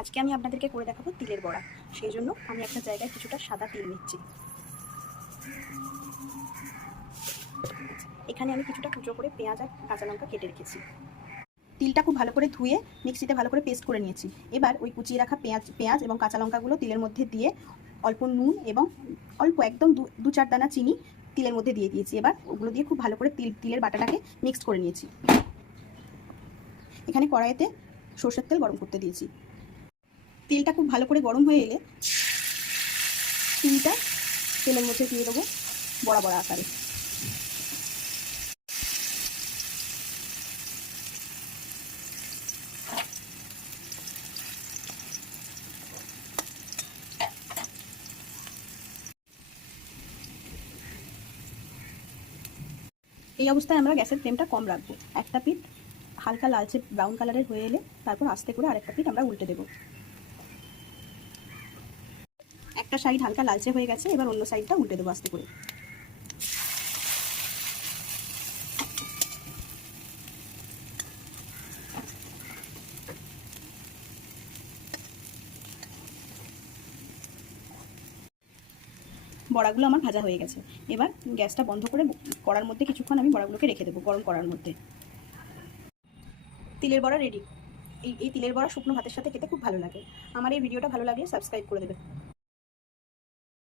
আজকে আমি আপনাদেরকে করে দেখাবো তিলের বড়া। সেই জন্য আমি একটা জায়গায় কিছুটা সাদা তিল নিচ্ছি। এখানে আমি কিছুটা কুচো করে পেঁয়াজ আর কাঁচা লঙ্কা কেটে রেখেছি। তিলটা খুব ভালো করে ধুয়ে মিক্সিতে ভালো করে পেস্ট করে নিয়েছি। এবার ওই কুচিয়ে রাখা পেঁয়াজ পেঁয়াজ এবং কাঁচা লঙ্কাগুলো তিলের মধ্যে দিয়ে অল্প নুন এবং অল্প একদম দু- চার দানা চিনি তিলের মধ্যে দিয়ে দিয়েছি। এবার ওগুলো দিয়ে খুব ভালো করে তিল, তিলের বাটাটাকে মিক্স করে নিয়েছি। এখানে কড়াইতে সর্ষের তেল গরম করতে দিয়েছি। তেলটা খুব ভালো করে গরম হয়ে এলে তিলটা তেলের মধ্যে দিয়ে দেবো বড়া বড়া আকারে। এই অবস্থায় আমরা গ্যাসের ফ্লেমটা কম রাখব। একটা পিঠ হালকা লালচে ব্রাউন কালারের হয়ে এলে তারপর আস্তে করে আরেকটা পিঠ আমরা উল্টে দেবো। একটা সাইড হালকা লালচে হয়ে গেছে, এবার অন্য সাইডটা উল্টে দেবো আস্তে করে। বড়াগুলো আমার ভাজা হয়ে গেছে। এবার গ্যাসটা বন্ধ করে কড়ার মধ্যে কিছুক্ষণ আমি বড়াগুলোকে রেখে দেবো গরম করার মধ্যে। তিলের বড়া রেডি এই এই তিলের বড়া শুকনো ভাতের সাথে খেতে খুব ভালো লাগে। আমার এই ভিডিওটা ভালো লাগলে সাবস্ক্রাইব করে দেবে।